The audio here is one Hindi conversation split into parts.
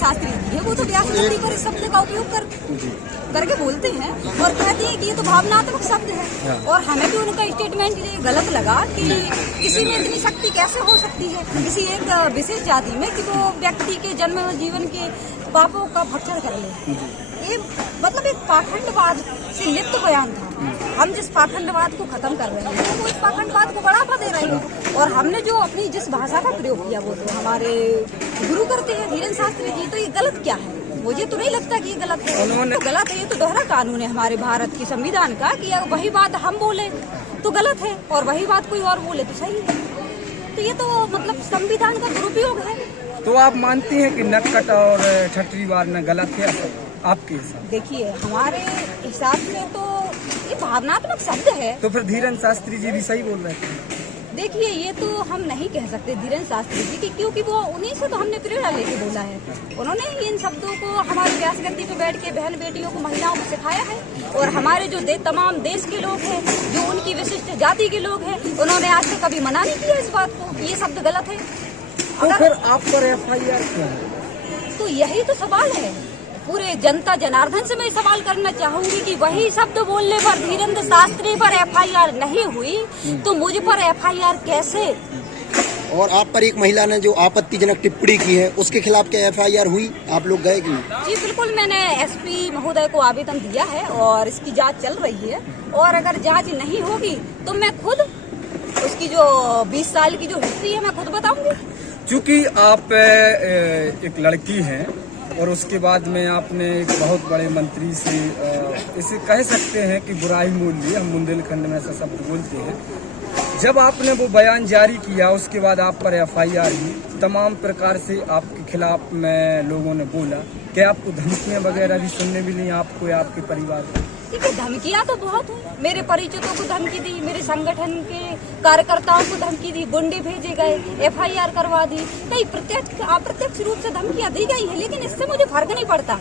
शास्त्री जी है, वो तो व्यास गद्दी पर इस शब्द का उपयोग करके बोलते हैं और कहते हैं कि ये तो भावनात्मक शब्द है। और हमें भी उनका स्टेटमेंट ये गलत लगा कि किसी में इतनी शक्ति कैसे हो सकती है किसी एक विशेष जाति में कि वो व्यक्ति के जन्म और जीवन के पापों का भक्षण कर ले। ये मतलब एक पाखंडवाद से लिप्त बयान था। हम जिस पाखंडवाद को खत्म कर रहे हैं वो इस पाखंडवाद को बढ़ावा दे रहे हैं। और हमने जो अपनी जिस भाषा का प्रयोग किया वो तो हमारे गुरु करते हैं धीरेन्द्र शास्त्री जी। तो ये गलत क्या है? मुझे तो नहीं लगता कि ये गलत है। तो गलत है, ये तो दोहरा कानून है हमारे भारत की संविधान का कि वही बात हम बोले तो गलत है और वही बात कोई और बोले तो सही है। तो ये तो मतलब संविधान का दुरुपयोग है। तो आप मानती हैं कि नटखट और ठट्ठी वारना गलत है आपके हिसाब? देखिए हमारे हिसाब से तो ये भावनात्मक शब्द है। तो फिर धीरेन्द्र शास्त्री जी भी सही बोल रहे थे। देखिए ये तो हम नहीं कह सकते धीरेन्द्र शास्त्री जी की, क्योंकि वो उन्हीं से तो हमने प्रेरणा लेके बोला है। उन्होंने इन शब्दों को हमारे व्यास गद्दी पे बैठ के बहन बेटियों को महिलाओं को सिखाया है। और हमारे जो तमाम देश के लोग हैं जो उनकी विशिष्ट जाति के लोग हैं उन्होंने आज तक कभी मना नहीं किया इस बात को ये शब्द गलत है। तो फिर आप पर FIR क्यों है? तो यही तो सवाल है। पूरे जनता जनार्दन से मैं सवाल करना चाहूंगी कि वही शब्द बोलने पर धीरेन्द्र शास्त्री पर FIR नहीं हुई तो मुझ पर FIR कैसे? और आप पर एक महिला ने जो आपत्तिजनक टिप्पणी की है उसके खिलाफ क्या FIR हुई? आप लोग गए कि नहीं? जी बिल्कुल, मैंने SP महोदय को आवेदन दिया है और इसकी जांच चल रही है। और अगर जांच नहीं होगी तो मैं खुद उसकी जो 20 साल की जो हिस्ट्री है मैं खुद बताऊंगी। चूँकि आप एक लड़की हैं और उसके बाद में आपने एक बहुत बड़े मंत्री से इसे कह सकते हैं कि बुराई मोल ली, हम बुंदेलखंड में ऐसा शब्द बोलते हैं। जब आपने वो बयान जारी किया उसके बाद आप पर FIR हुई, तमाम प्रकार से आपके खिलाफ में लोगों ने बोला कि आपको धमकियां वगैरह भी सुनने मिली आपको या आपके परिवार को? देखिए धमकियां तो बहुत हुई, मेरे परिचितों को धमकी दी, मेरे संगठन के कार्यकर्ताओं को धमकी दी, गुंडे भेजे गए, FIR करवा दी, कई प्रत्यक्ष अप्रत्यक्ष रूप से धमकियां दी गई है। लेकिन इससे मुझे फर्क नहीं पड़ता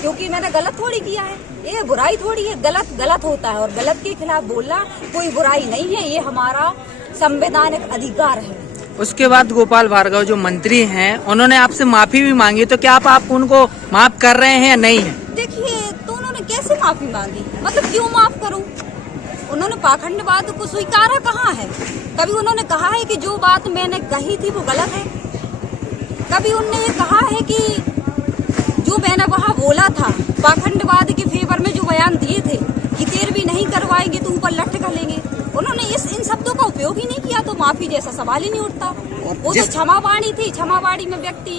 क्योंकि मैंने गलत थोड़ी किया है। ये बुराई थोड़ी है, गलत गलत होता है और गलत के खिलाफ बोलना कोई बुराई नहीं है, ये हमारा संवैधानिक अधिकार है। उसके बाद गोपाल भार्गव जो मंत्री हैं उन्होंने आपसे माफी भी मांगी, तो क्या आप उनको माफ कर रहे हैं या नहीं है? देखिए तो उन्होंने कैसे माफी मांगी, मतलब क्यों माफ करूं? उन्होंने पाखंडवाद को स्वीकारा कहाँ है? कभी उन्होंने कहा है कि जो बात मैंने कही थी वो गलत है? कभी उन्होंने ये कहा है कि जो मैंने वहाँ बोला था पाखंडवाद के फेवर में जो बयान दिए थे कि तेर भी नहीं करवाएंगे तो ऊपर लठ लेंगे, उन्होंने इन शब्दों का उपयोग ही नहीं किया तो माफी जैसा सवाल ही नहीं उठता। वो तो क्षमावाणी थी, क्षमावाणी में व्यक्ति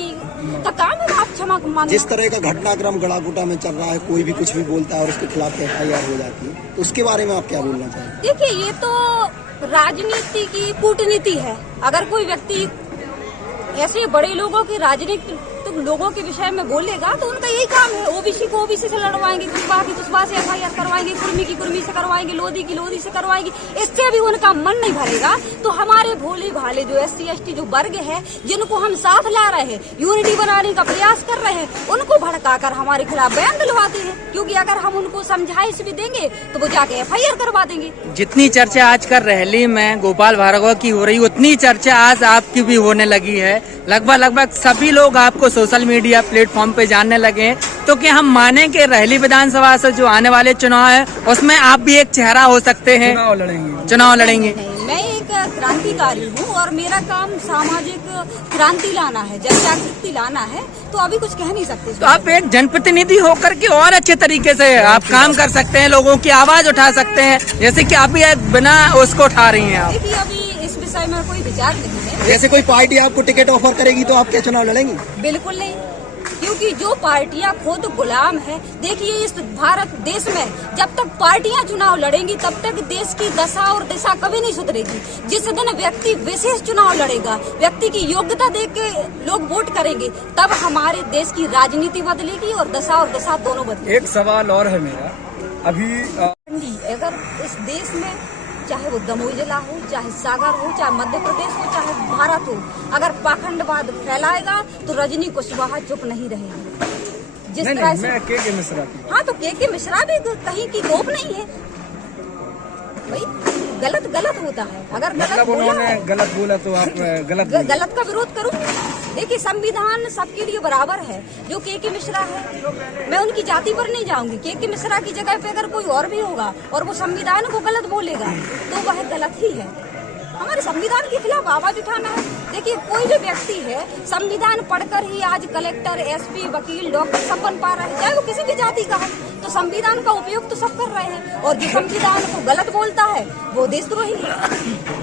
का काम है आप क्षमा मांगना। जिस तरह का घटनाक्रम गड़ागुटा में चल रहा है, कोई भी कुछ भी बोलता है और उसके खिलाफ FIR हो जाती है, तो उसके बारे में आप क्या बोलना चाहेंगे? देखिए ये तो राजनीति की कूटनीति है। अगर कोई व्यक्ति ऐसे बड़े लोगों की राजनीतिक लोगों के विषय में बोलेगा तो उनका यही काम है। OBC को OBC से लड़वाएंगे, कुशवाहा की कुशवाहा से FIR करवाएंगे, कुर्मी की कुर्मी से करवाएंगे, लोधी की लोधी से करवाएंगे। इससे भी उनका मन नहीं भरेगा तो हमारे भोले भाले जो SC ST जो वर्ग है जिनको हम साथ ला रहे हैं, यूनिटी बनाने का प्रयास कर रहे हैं, उनको भड़काकर हमारे खिलाफ बयान दिलवाते हैं। क्योंकि अगर हम उनको समझाइश भी देंगे तो वो जाके FIR करवा देंगे। जितनी चर्चा आज कर रैली में गोपाल भार्गव की हो रही उतनी चर्चा आज आपकी भी होने लगी है। लगभग सभी लोग आपको सोशल मीडिया प्लेटफॉर्म पे जानने लगे हैं। तो क्या हम माने कि रैली विधानसभा से जो आने वाले चुनाव है उसमें आप भी एक चेहरा हो सकते हैं? चुनाव लड़ेंगे? मैं एक क्रांतिकारी हूँ और मेरा काम सामाजिक क्रांति लाना है, जन जागृति लाना है, तो अभी कुछ कह नहीं सकते। तो आप एक जनप्रतिनिधि होकर के और अच्छे तरीके से आप काम कर सकते हैं, लोगों की आवाज उठा सकते हैं, जैसे कि आप भी बिना उसको उठा रही हैं। आप देखिए अभी इस विषय में कोई विचार नहीं है। जैसे कोई पार्टी आपको टिकट ऑफर करेगी तो आप क्या चुनाव लड़ेंगी? बिल्कुल नहीं, क्योंकि जो पार्टियां खुद गुलाम है। देखिए इस भारत देश में जब तक पार्टियां चुनाव लड़ेंगी तब तक देश की दशा और दिशा कभी नहीं सुधरेगी। जिस दिन व्यक्ति विशेष चुनाव लड़ेगा, व्यक्ति की योग्यता देख के लोग वोट करेंगे, तब हमारे देश की राजनीति बदलेगी और दशा और दिशा दोनों बदलेगी। एक सवाल और है मेरा, अभी अगर इस देश में चाहे वो दमोह जिला हो, चाहे सागर हो, चाहे मध्य प्रदेश हो, चाहे भारत हो, अगर पाखंडवाद फैलाएगा तो रजनी कुशवाहा चुप नहीं रहेगी। जिस तरह से के मिश्रा, हाँ तो के मिश्रा भी कहीं की गोप नहीं है भाई। गलत गलत होता है। अगर गलत मतलब बोला उन्होंने है, गलत बोला तो आप गलत बोले। गलत का विरोध करूंगी। देखिए संविधान सबके लिए बराबर है। जो के मिश्रा है, मैं उनकी जाति पर नहीं जाऊंगी। के मिश्रा की जगह पे अगर कोई और भी होगा और वो संविधान को गलत बोलेगा तो वह गलत ही है। हमारे संविधान के खिलाफ आवाज उठाना है। देखिए कोई भी व्यक्ति है संविधान पढ़कर ही आज कलेक्टर, एसपी, वकील, डॉक्टर सब बन पा रहा है, चाहे वो किसी भी जाति का है। तो संविधान का उपयोग तो सब कर रहे हैं, और जो संविधान को गलत बोलता है वो देशद्रोही है।